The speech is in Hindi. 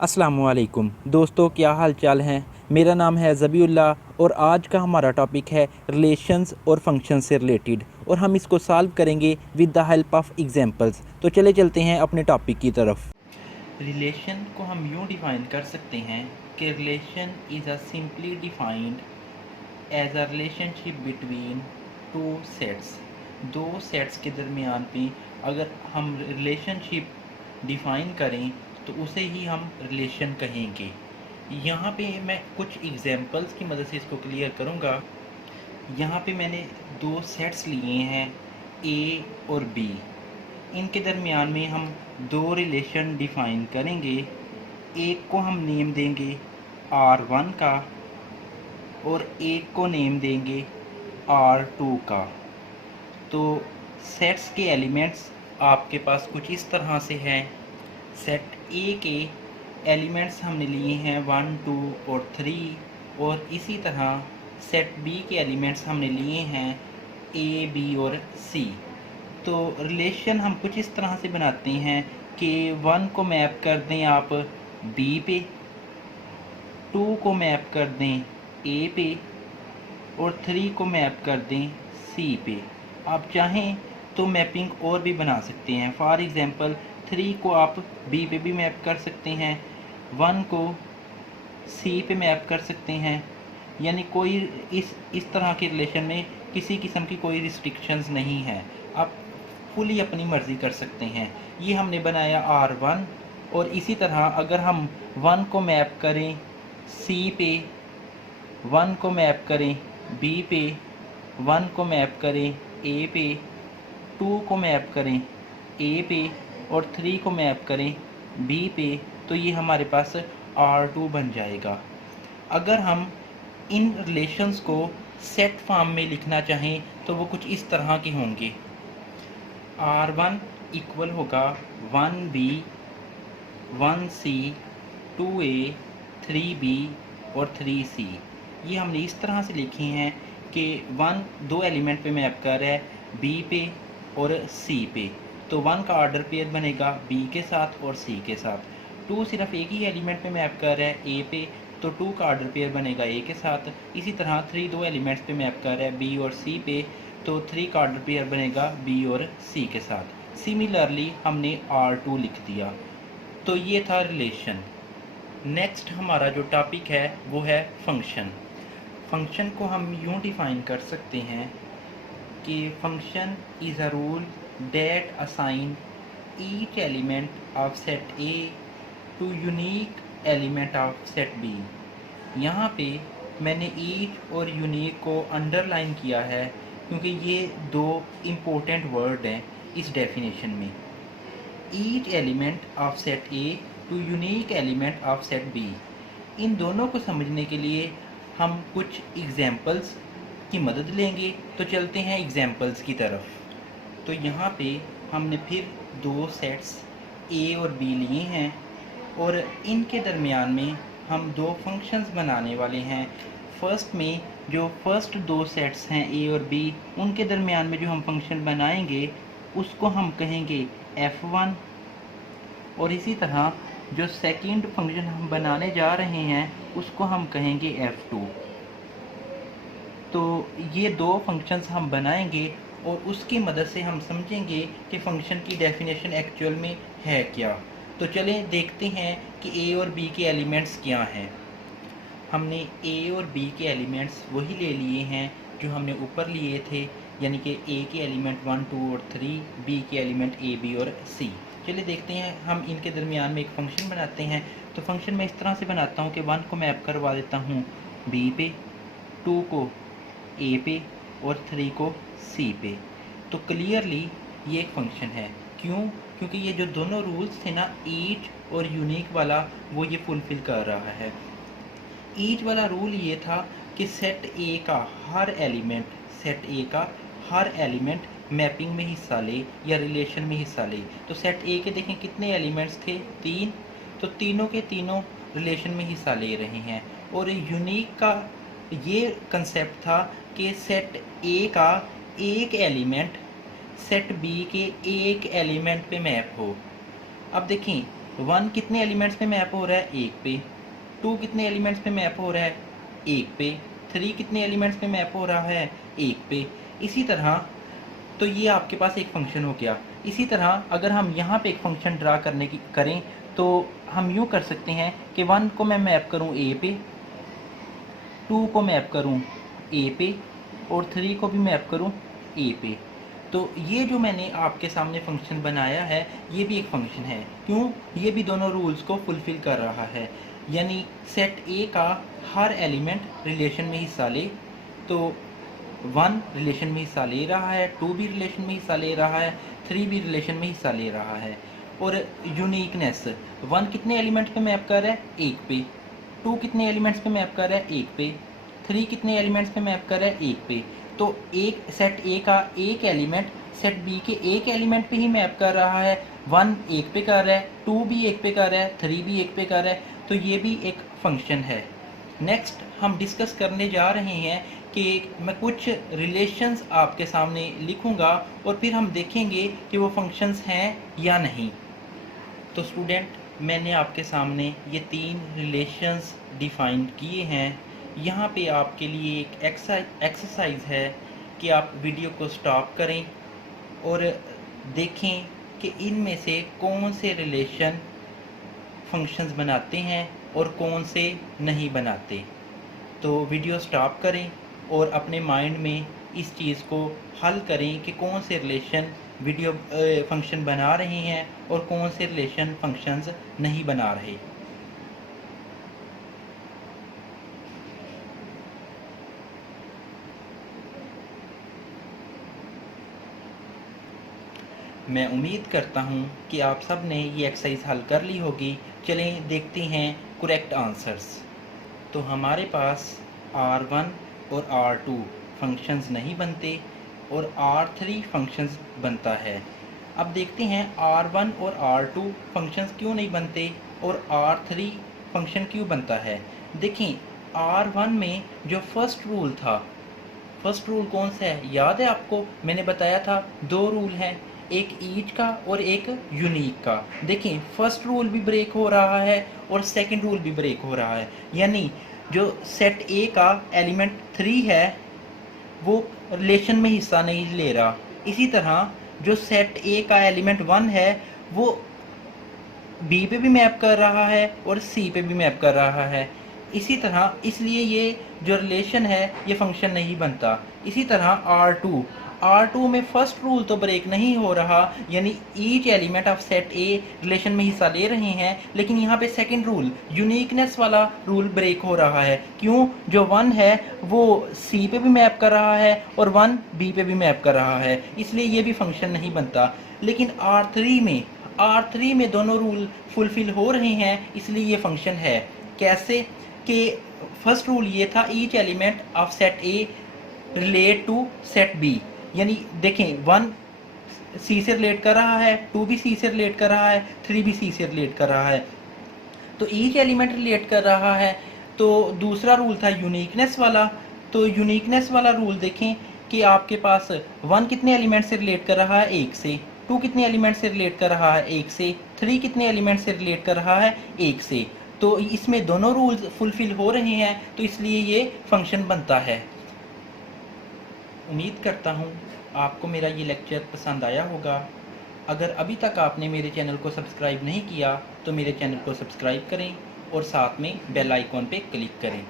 अस्सलामुअलैकुम दोस्तों, क्या हाल चाल हैं। मेरा नाम है ज़बीउल्लाह और आज का हमारा टॉपिक है रिलेशंस और फंक्शन से रिलेटेड, और हम इसको सॉल्व करेंगे with the help of examples. तो चले चलते हैं अपने टॉपिक की तरफ। रिलेशन को हम यूँ डिफ़ाइन कर सकते हैं कि relation is a simply defined as a relationship between two sets. दो सेट्स के दरमियान पे अगर हम रिलेशनशिप डिफ़ाइन करें तो उसे ही हम रिलेशन कहेंगे। यहाँ पे मैं कुछ एग्जांपल्स की मदद से इसको क्लियर करूँगा। यहाँ पे मैंने दो सेट्स लिए हैं, ए और बी। इनके दरमियान में हम दो रिलेशन डिफ़ाइन करेंगे। एक को हम नेम देंगे R1 का और एक को नेम देंगे R2 का। तो सेट्स के एलिमेंट्स आपके पास कुछ इस तरह से हैं। सेट ए के एलिमेंट्स हमने लिए हैं 1, 2 और 3, और इसी तरह सेट बी के एलिमेंट्स हमने लिए हैं ए, बी और सी। तो रिलेशन हम कुछ इस तरह से बनाते हैं कि 1 को मैप कर दें आप बी पे, 2 को मैप कर दें ए पे और 3 को मैप कर दें सी पे। आप चाहें तो मैपिंग और भी बना सकते हैं। फॉर एग्ज़ाम्पल 3 को आप बी पे भी मैप कर सकते हैं, 1 को सी पे मैप कर सकते हैं। यानी कोई इस तरह के रिलेशन में किसी किस्म की कोई रिस्ट्रिक्शंस नहीं है, आप फुली अपनी मर्ज़ी कर सकते हैं। ये हमने बनाया R1। और इसी तरह अगर हम 1 को मैप करें सी पे, 1 को मैप करें बी पे, 1 को मैप करें ए पे, 2 को मैप करें ए पे और 3 को मैप करें बी पे, तो ये हमारे पास R2 बन जाएगा। अगर हम इन रिलेशंस को सेट फॉर्म में लिखना चाहें तो वो कुछ इस तरह के होंगे। R1 इक्वल होगा 1B, 1C, 2A, 3B और 3C। ये हमने इस तरह से लिखे हैं कि 1 दो एलिमेंट पे मैप कर रहा है B पे और C पे, तो 1 का ऑर्डर पेयर बनेगा B के साथ और C के साथ। 2 सिर्फ एक ही एलिमेंट पे मैप कर रहा है A पे, तो 2 का ऑर्डर पेयर बनेगा A के साथ। इसी तरह 3 दो एलिमेंट्स पे मैप कर रहा है B और C पे, तो 3 का ऑर्डर पेयर बनेगा B और C के साथ। सिमिलरली हमने R2 लिख दिया। तो ये था रिलेशन। नेक्स्ट हमारा जो टॉपिक है वो है फंक्शन। फंक्शन को हम यूँ डिफ़ाइन कर सकते हैं कि function is a rule that assign each element of set A to unique element of set B. यहाँ पे मैंने ईच और यूनिक को अंडरलाइन किया है क्योंकि ये दो इम्पोर्टेंट वर्ड हैं इस डेफिनेशन में। Each element of set A to unique element of set B. इन दोनों को समझने के लिए हम कुछ एग्जांपल्स की मदद लेंगे। तो चलते हैं एग्जांपल्स की तरफ। तो यहाँ पे हमने फिर दो सेट्स ए और बी लिए हैं और इनके दरमियान में हम दो फंक्शंस बनाने वाले हैं। फर्स्ट में जो फर्स्ट दो सेट्स हैं ए और बी, उनके दरमियान में जो हम फंक्शन बनाएंगे उसको हम कहेंगे f1, और इसी तरह जो सेकंड फंक्शन हम बनाने जा रहे हैं उसको हम कहेंगे f2। तो ये दो फंक्शंस हम बनाएंगे और उसकी मदद से हम समझेंगे कि फ़ंक्शन की डेफिनेशन एक्चुअल में है क्या। तो चलें देखते हैं कि ए और बी के एलिमेंट्स क्या हैं। हमने ए और बी के एलिमेंट्स वही ले लिए हैं जो हमने ऊपर लिए थे, यानी कि ए के एलिमेंट 1, 2 और 3, बी के एलिमेंट ए, बी और सी। चलिए देखते हैं, हम इनके दरमियान में एक फ़ंक्शन बनाते हैं। तो फ़ंक्शन मैं इस तरह से बनाता हूँ कि 1 को मैप करवा देता हूँ बी पे, 2 को ए पे और 3 को सी पे। तो क्लियरली ये एक फ़ंक्शन है। क्यों? क्योंकि ये जो दोनों रूल्स थे ना, ईच और यूनिक वाला, वो ये फुलफ़िल कर रहा है। ईच वाला रूल ये था कि सेट ए का हर एलिमेंट मैपिंग में हिस्सा ले या रिलेशन में हिस्सा ले। तो सेट ए के देखें कितने एलिमेंट्स थे, 3, तो तीनों के तीनों रिलेशन में हिस्सा ले रहे हैं। और यूनिक का ये कंसेप्ट था कि सेट ए का एक एलिमेंट सेट बी के एक एलिमेंट पे मैप हो। अब देखें, 1 कितने एलिमेंट्स पे मैप हो रहा है, 1 पे। 2 कितने एलिमेंट्स पे मैप हो रहा है, 1 पे। 3 कितने एलिमेंट्स पे मैप हो रहा है, 1 पे। इसी तरह तो ये आपके पास एक फंक्शन हो गया। इसी तरह अगर हम यहाँ पे एक फंक्शन ड्रा करने की करें तो हम यूँ कर सकते हैं कि 1 को मैं मैप करूँ ए पे, 2 को मैप करूँ ए पे और 3 को भी मैप करूँ ए पे। तो ये जो मैंने आपके सामने फंक्शन बनाया है ये भी एक फंक्शन है। क्यों? ये भी दोनों रूल्स को फुलफ़िल कर रहा है। यानी सेट ए का हर एलिमेंट रिलेशन में हिस्सा ले, तो 1 रिलेशन में हिस्सा ले रहा है, 2 भी रिलेशन में हिस्सा ले रहा है, 3 भी रिलेशन में हिस्सा ले रहा है। और यूनिकनेस, 1 कितने एलिमेंट्स पे मैप कर रहा है, 1 पे। 2 कितने एलिमेंट्स पे मैप कर रहा है, 1 पे। 3 कितने एलिमेंट्स पे मैप कर रहा है, 1 पे। तो एक सेट ए का एक एलिमेंट सेट बी के एक एलिमेंट पे ही मैप कर रहा है। 1 1 पे कर रहा है, 2 भी 1 पे कर रहा है, 3 भी 1 पे कर रहा है, तो ये भी एक फंक्शन है। नेक्स्ट हम डिस्कस करने जा रहे हैं कि मैं कुछ रिलेशंस आपके सामने लिखूंगा और फिर हम देखेंगे कि वो फंक्शंस हैं या नहीं। तो स्टूडेंट, मैंने आपके सामने ये 3 रिलेशंस डिफ़ाइन किए हैं। यहाँ पे आपके लिए एक एक्सरसाइज है कि आप वीडियो को स्टॉप करें और देखें कि इनमें से कौन से रिलेशन फंक्शंस बनाते हैं और कौन से नहीं बनाते। तो वीडियो स्टॉप करें और अपने माइंड में इस चीज़ को हल करें कि कौन से रिलेशन वीडियो फंक्शन बना रहे हैं और कौन से रिलेशन फंक्शंस नहीं बना रहे। मैं उम्मीद करता हूँ कि आप सब ने ये एक्सरसाइज हल कर ली होगी। चलें देखते हैं करेक्ट आंसर्स। तो हमारे पास R1 और R2 फंक्शंस नहीं बनते और R3 फंक्शंस बनता है। अब देखते हैं R1 और R2 फंक्शंस क्यों नहीं बनते और R3 फंक्शन क्यों बनता है। देखें, R1 में जो फर्स्ट रूल था, फर्स्ट रूल कौन सा है, याद है आपको? मैंने बताया था 2 रूल हैं, एक ईच का और एक यूनिक का। देखें, फर्स्ट रूल भी ब्रेक हो रहा है और सेकंड रूल भी ब्रेक हो रहा है। यानी जो सेट ए का एलिमेंट 3 है वो रिलेशन में हिस्सा नहीं ले रहा। इसी तरह जो सेट ए का एलिमेंट 1 है वो बी पे भी मैप कर रहा है और सी पे भी मैप कर रहा है। इसी तरह इसलिए ये जो रिलेशन है ये फंक्शन नहीं बनता। इसी तरह R2 में फर्स्ट रूल तो ब्रेक नहीं हो रहा, यानी each element of set a relation में हिस्सा ले रहे हैं, लेकिन यहाँ पे सेकंड रूल यूनिकनेस वाला रूल ब्रेक हो रहा है। क्यों? जो 1 है वो सी पे भी मैप कर रहा है और 1 बी पे भी मैप कर रहा है, इसलिए ये भी फंक्शन नहीं बनता। लेकिन R3 में दोनों रूल फुलफिल हो रहे हैं, इसलिए ये फंक्शन है। कैसे? कि फर्स्ट रूल ये था each element of set A relate to set B. यानी देखें, 1 सी से रिलेट कर रहा है, 2 भी सी से रिलेट कर रहा है, 3 भी सी से रिलेट कर रहा है, तो ईच एलिमेंट रिलेट कर रहा है। तो दूसरा रूल था यूनिकनेस वाला। तो यूनिकनेस वाला रूल देखें कि आपके पास 1 कितने एलिमेंट से रिलेट कर रहा है, 1 से। 2 कितने एलिमेंट से रिलेट कर रहा है, 1 से। 3 कितने एलिमेंट से रिलेट कर रहा है, 1 से। तो इसमें दोनों रूल्स फुलफिल हो रहे हैं, तो इसलिए ये फंक्शन बनता है। उम्मीद करता हूँ आपको मेरा ये लेक्चर पसंद आया होगा। अगर अभी तक आपने मेरे चैनल को सब्सक्राइब नहीं किया तो मेरे चैनल को सब्सक्राइब करें और साथ में बेल आइकॉन पे क्लिक करें।